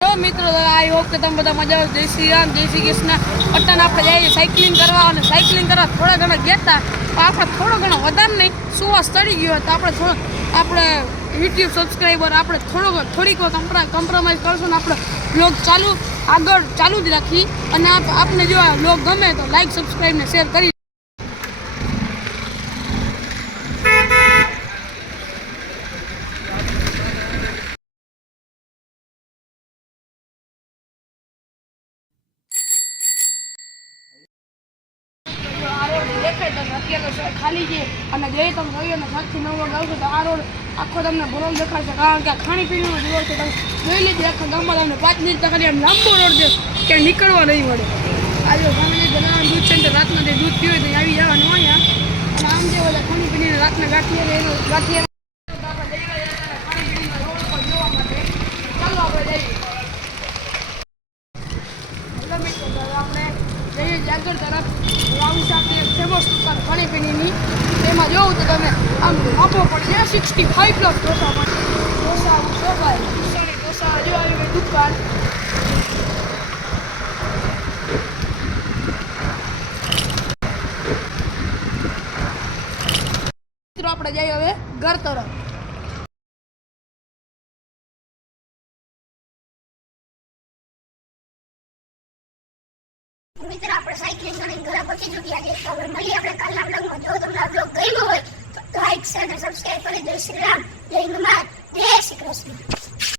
तो मित्रों I hope कि तुम बता मजा जय श्री राम जय श्री कृष्ण अट्टाने આપણે જઈએ સાયકલિંગ કરવા અને સાયકલિંગ કરવા થોડા ઘણા ગયા હતા આપણે થોડો ઘણો વધારે નહીં સુવાસ ચડી ગયો તો આપણે YouTube સબસ્ક્રાઇબર આપણે થોડીક કોમ્પ્રોમાઇઝ કરશું ને આપણે બ્લોગ આગળ ચાલુ જ રાખી અને આપને જો આ બ્લોગ ગમે તો લાઈક સબસ્ક્રાઇબ ને શેર કરી ખાલી છે અને જે તમે જોઈએ ને 7 થી 9 વાગે આવશો તો આ રોડ આખો તમને ભરેલો દેખાશે કારણ કે ખાણીપીણીનો રોડ છે તમે જોઈ લીધી આખા ગામમાં તમને 5 મિનિટ ખાલી આમ લાંબો રોડ છે કે નીકળવા નહીં મળે આજે ફેમિલી જણાવવાનું દૂધ સેન્ટર રાતના જે દૂધ પીવે તો આવી જવાનું અહીંયા અને આમ જે બધા ખાણીપીણીને રાતના ગાંઠિયા એનો ગાંઠિયા ખાણીપીણીના રોડ પર જોવા માટે ચાલો આપણે જઈએ આપણે જઈએ જાગર તરફ રાવસાની ફેમસ દુકાન ખાણીપીણીની તેમાં જોઉં તો તમે આમ આપવો પડશે 65 પ્લસ ઢોસા જો આવી ગઈ દુકાન મિત્રો આપણે જઈએ હવે ઘર તરફ मित्र આપણે સાયકલિંગ કરીને ઘરે પહોંચી ચૂક્યા છે તો હવે મળીએ આપણે કાલના બ્લોગમાં જો તમને આ બ્લોગ ગમ્યો હોય તો લાઈક શેર અને સબસ્ક્રાઇબ કરી દો. શ્રી રામ જય હિન્દ જય શ્રી કૃષ્ણ.